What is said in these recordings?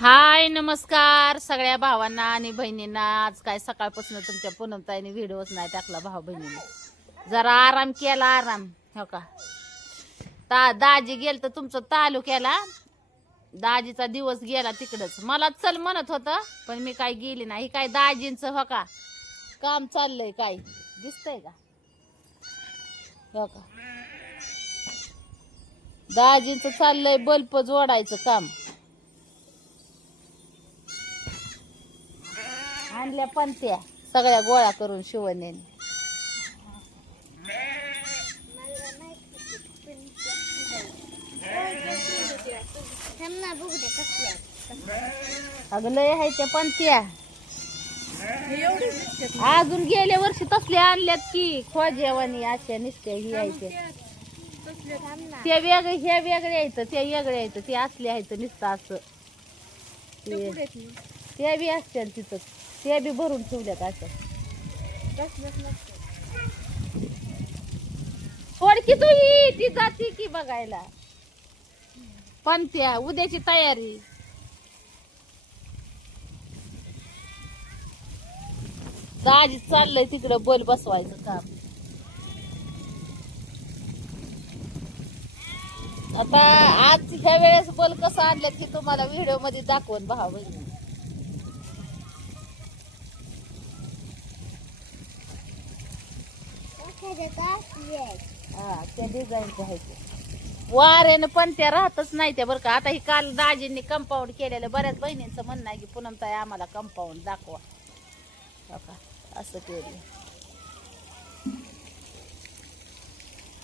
हाय नमस्कार सगळ्या भावांना आणि बहिणींना. आज काय सकाळपासून तुमच्या पूनमताईने व्हिडिओच नाही टाकला भाऊ बहिणीने. जरा आराम केला आराम. हो का? ता दाजी गेल तर तुमचं तालुक्याला. दाजीचा दिवस गेला तिकडंच. मला चल म्हणत होतं पण मी काय गेली नाही. काय दाजींच हो का? काम चाललंय काय? दिसतंय का? हो का? दाजींच चाललंय बल्ब जोडायचं काम. आणल्या पंत्या सगळ्या गोळा करून शिवणेने अगं लय आहे त्या पंत्या. अजून गेल्या वर्षी तसल्या आणल्यात की खोजेवानी अशा निसत्या ही आहे त्या. वेगळे ह्या वेगळ्या आहेत त्या वेगळ्या आहेत ते असले आहेत नुसतं असं. ते- त्या बी असत्या तिथं. त्या बी भरून ठेवल्यात सोड की तू ही? ती जाती की बघायला. पण त्या उद्याची तयारी. दाजी चाललंय तिकडं बोल बसवायचं काम. आता आज ह्या वेळेस बोल कसं आणलं की तुम्हाला व्हिडिओमध्ये दाखवून भाऊ बहिणी. हा त्या डिझाईनचं आहे ते वाऱ्यानं पण त्या राहतच नाही त्या बरं का. आता ही काल दाजींनी कंपाऊंड केलेलं बऱ्याच बहिणींचं म्हणणं आहे की पुनम ताई आम्हाला कंपाऊंड दाखवा. हो का? असं केलं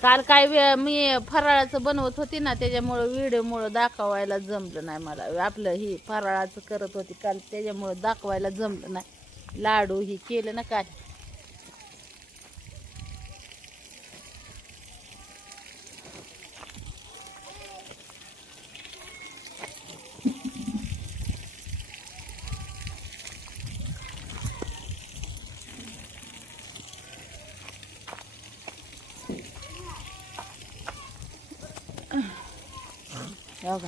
काल काय वे- मी फराळाचं बनवत होती ना त्याच्यामुळं व्हिडिओमुळं दाखवायला जमलं नाही मला. आपलं ही फराळाचं करत होती काल त्याच्यामुळं दाखवायला जमलं नाही. लाडू ही केलं ना काय हो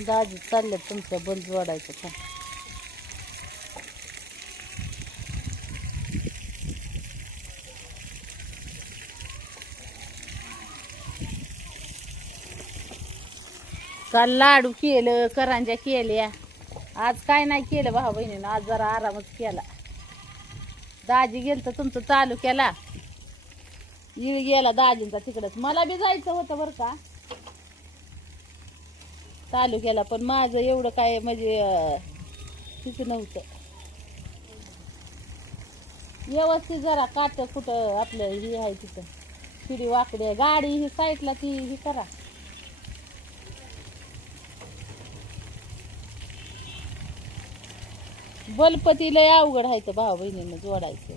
दाजी चालले तुमचं बंद जोडायचं का? काल लाडू केलं करांज्या केल्या. आज काय नाही केलं भाऊ बहिणीनं आज जरा आरामच केला. दाजी गेल तर तुमचं चालू केला. इळ गेला दाजींचा तिकडंच. मला बी जायचं होतं बरं का. चालू केला पण माझं एवढं काय म्हणजे तिथं नव्हतं. व्यवस्थित जरा काट कुठं आपलं हे आहे तिथं. शिडी वाकडी आहे गाडी ही साईडला ती ही करा. बलपती लय अवघड आहे तर भाऊ बहिणीनं जोडायचं.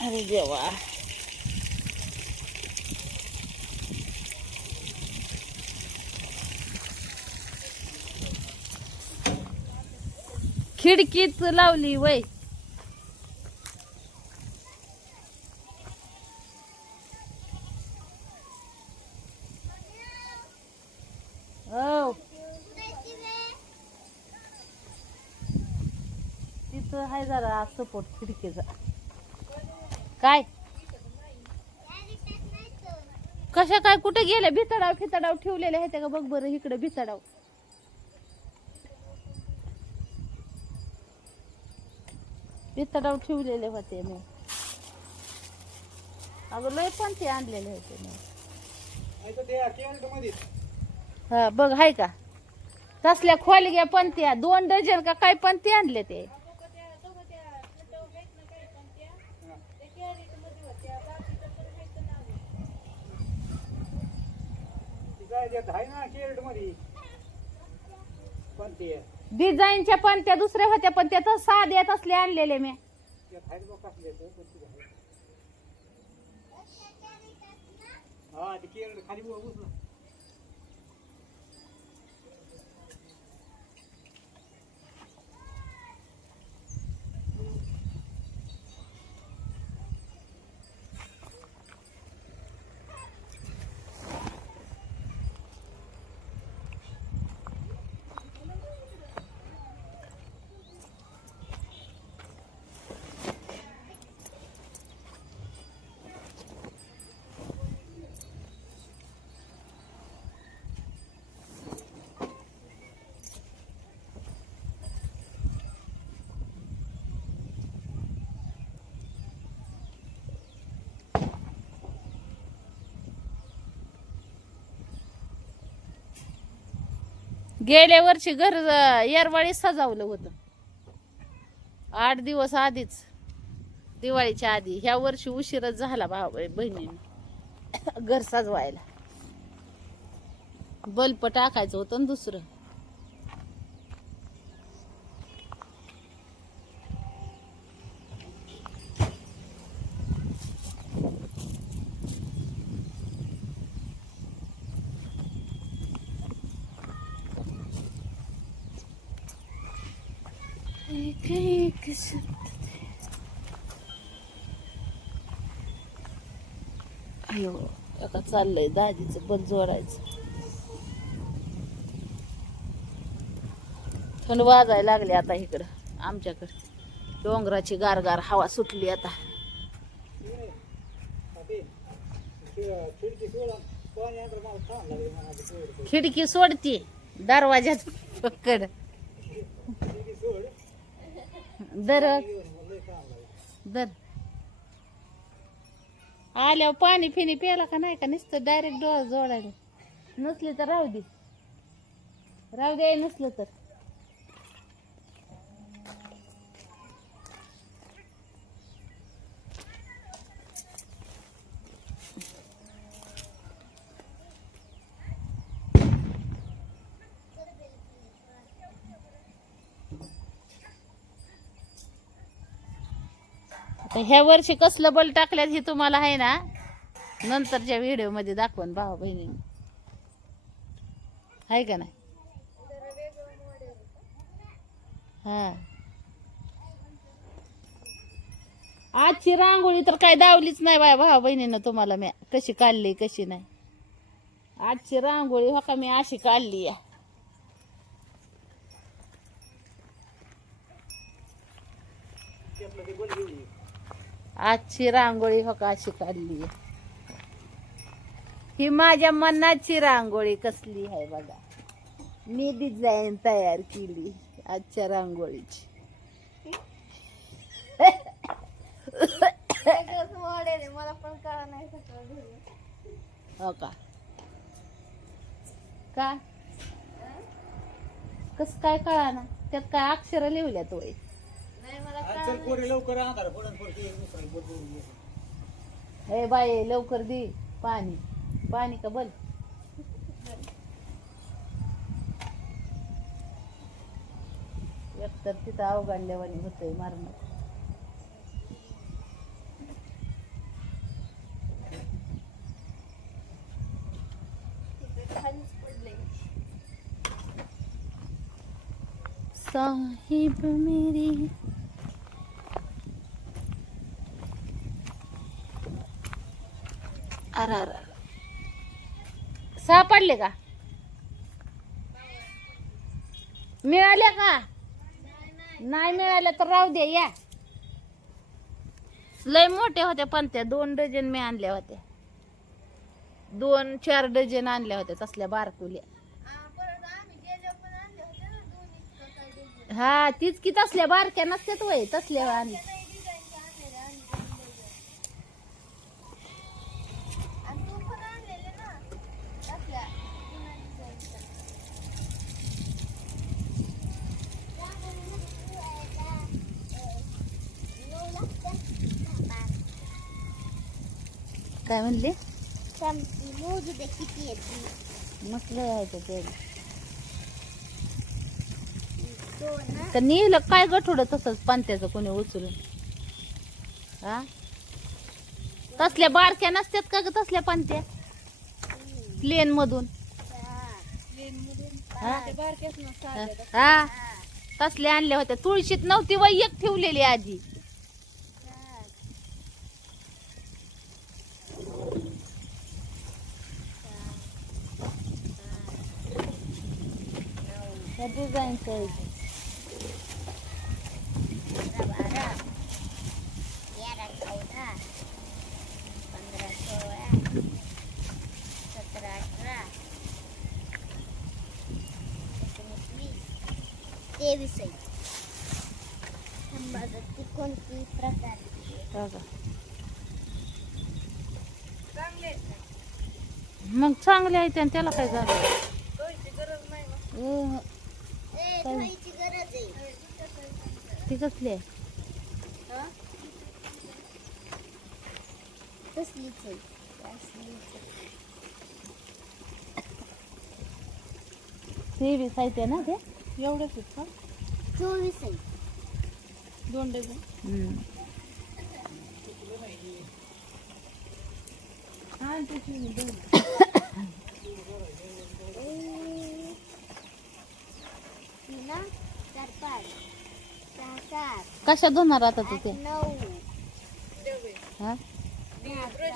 अरे देवा. खिडकीच लावली वय. हो. तिथं हाय जरा सपोर्ट खिडकीचा. काय? कशा काय कुठे गेल्या? भितडाव फितडाव ठेवलेल्या आहेत का? बघ बरं इकडे भितडाव. पितळावर ठेवलेले होते मी. अगं लय पण ते आणलेले होते मी. हा बघ हाय का? तसल्या खोलग्या पण त्या दोन डझन का काय पण ते? आणले ते पण ते डिझाईनच्या पण त्या दुसऱ्या होत्या पण त्याचं साध येत असले आणलेले मी. खाली गेल्या वर्षी घर येरवाळी सजावलं होतं. आठ दिवस आधीच दिवाळीच्या आधी. ह्या वर्षी उशीरच झाला भाऊ बहिणीने. घर सजवायला. बल्ब टाकायचं होतं दुसरं. एक एक अयो आता चाललंय दाजीचं पण जोडायचं. थंड वाजायला लागले आता इकडं आमच्याकडं. डोंगराची गारगार हवा सुटली आता. खिडकी सोडती दरवाज्यात पकड. दर. दर. आल्यावर पाणी फिनी प्यायला का नाही का? नुसतं डायरेक्ट डोळा जोडायला. नसले तर राहू दे. राहू दे नसलं तर. ह्या वर्षी कसलं बल टाकल्यात हे तुम्हाला आहे ना नंतरच्या व्हिडिओमध्ये दाखवून भावा बहिणी. आहे का नाही? हा. आजची रांगोळी तर काय दावलीच नाही बाय भावा बहिणीनं तुम्हाला मी कशी काढली कशी नाही. आजची रांगोळी हो का मी अशी काढली या. त्यातलं घेऊन आजची रांगोळी हो का अशी काढली? ही माझ्या मनाची रांगोळी कसली आहे बघा. मी डिझाईन तयार केली आजच्या रांगोळीची. मला पण कळा नाही हो का? का? कस काय कळा ना त्यात काय अक्षर लिहिल्यात वय नाही मला हा, चल पोरी लवकर पडन. हे बाई लवकर दे पाणी. पाणी का बल? एकतर तिथं अवघडल्यावानी होतंय मारण. साहिब मेरी अरे अरे सापडले का? मिळाल्या का? नाही मिळाल्या तर राहू दे या. लय मोठे होते पण त्या. दोन डझन मी आणल्या होत्या. दोन चार डझन आणल्या होत्या तसल्या बारकुल्या. हा तीच की तसल्या बारक्या नसत्यात वय तसल्या आणले नाही डिझाईनचे आणलेले आणि दोन डिझाईन आणि तू पण आणलेले ना तसल्या जुन्या डिझाईनच्या म्हणले? मोजू दे किती आहेत मस्त ते ना तर नेलं काय गठोड तसंच पंत्याचं कोणी उचलून? हा? तसल्या बारक्या नसतात का ग तसल्या पंत्या प्लेन मधून. हा? हा? तसल्या आणल्या होत्या. तुळशीत नव्हती वय एक ठेवलेली आधी डिझाईनचं बारा तेरा चौदा पंधरा सोळा सतरा अठरा एकोणीस वीस तेवीस आहे कोणती? बघा. मग चांगले आहे त्याला काय झालं गरज आहे ती कसली आहे? आहे. तेवीस आहे. ना ते? एवढेच आहेत का? चोवीस आहे. दोन डझन? तीन चार पाच सहा सात कशा धुणार आता तू आठ ते? नऊ. हा? दहा अकरा.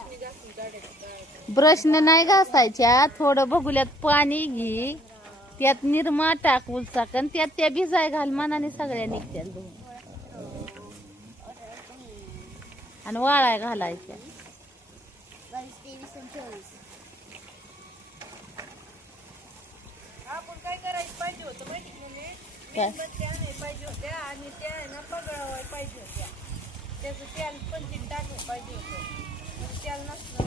ब्रशने नाही घासायच्या थोडं बघुल्यात पाणी घे. त्यात निरमा टाक उलसाकन त्यात त्या भिजाय घाल मनाने सगळ्या निघत्या आणि वाळाय घालायच्या. बावीस तेवीस आणि चोवीस. आपण काय करायचं पाहिजे होतं माहिती? काय? मेणबत्त्या पाहिजे होत्या आणि त्या आहे ना पगळावाय पाहिजे होत्या. त्याचं तेल पंचीन टाकलं पाहिजे होतं. पण तेल नसलं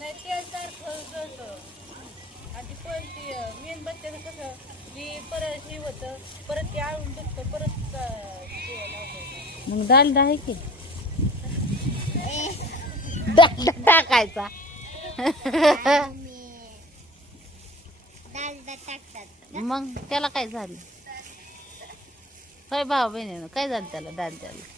नाही तेल सारखं जळतं. आणि पण ती अं, मेणबत्त्यानं कसं की परत हे होतं परत ते आळून दुखतं परत अं, ते लावतं. मग डालडा आहे की? डालडा टाकायचा. मग त्याला काय झालं? काय भाव बहिणीनं काय झालं त्याला डालड्याला